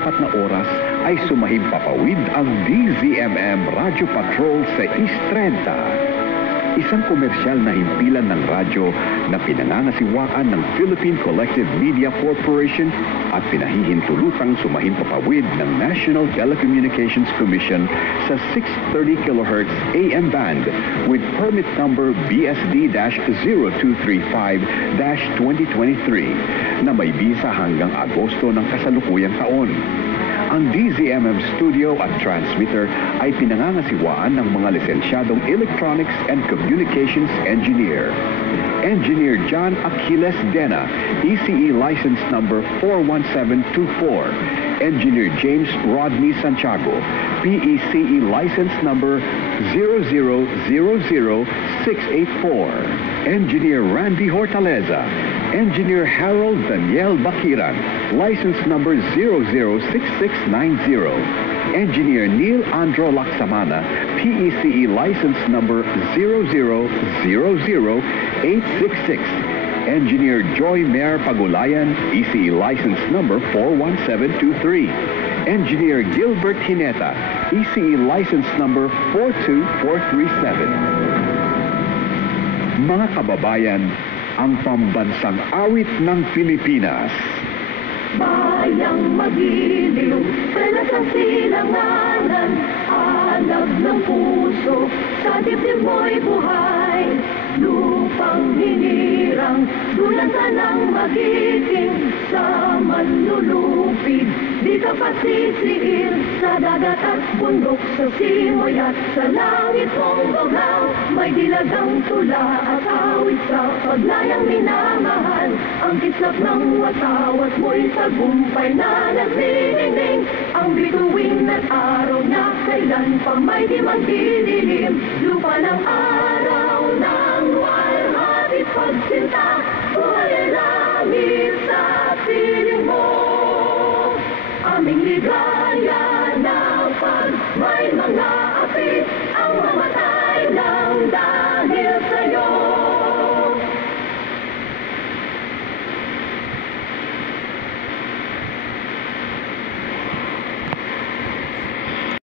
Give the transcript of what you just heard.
4 na oras ay sumahimpapawid ang DZMM Radio Patrol sa East 30. Isang komersyal na himpilan ng radyo na pinangangasiwaan ng Philippine Collective Media Corporation at pinahihintulutang sumahimpapawid ng National Telecommunications Commission sa 630 kHz AM band with permit number BSD-0235-2023 na may bisa hanggang Agosto ng kasalukuyang taon. Ang DZMM studio at transmitter ay pinangangasiwaan ng mga lisensyadong Electronics and Communications Engineer. Engineer John Aquiles Dena, ECE license number 41724. Engineer James Rodney Santiago, PECE license number 0000684. Engineer Randy Hortaleza, Engineer Harold Daniel Bakiran, license number 006690. Engineer Neil Andro Laksamana, PECE license number 0000866. Engineer Joy Mayor Pagulayan, ECE license number 41723. Engineer Gilbert Hineta, ECE license number 42437. Mga kababayan, ang pambansang awit ng Pilipinas. Bayang magiliw, pala sa silanganan, alab ng puso, sa dibdib mo'y buhay. Lupang hinirang, dulan ka ng magiting, sa manlulupig, di ka pasisiin, sa dagat at bundok, sa simoy at sa langit mong buglaw, may dilagang tula at awit sa paglayang minamahal, ang kislap ng watawat mo'y tagumpay na nagniningning, ang bituin at araw na kailan pa may di magdidilim, lupa ng araw ng walhati pagsinta, buhay langit sa piling mo, aming ligaw.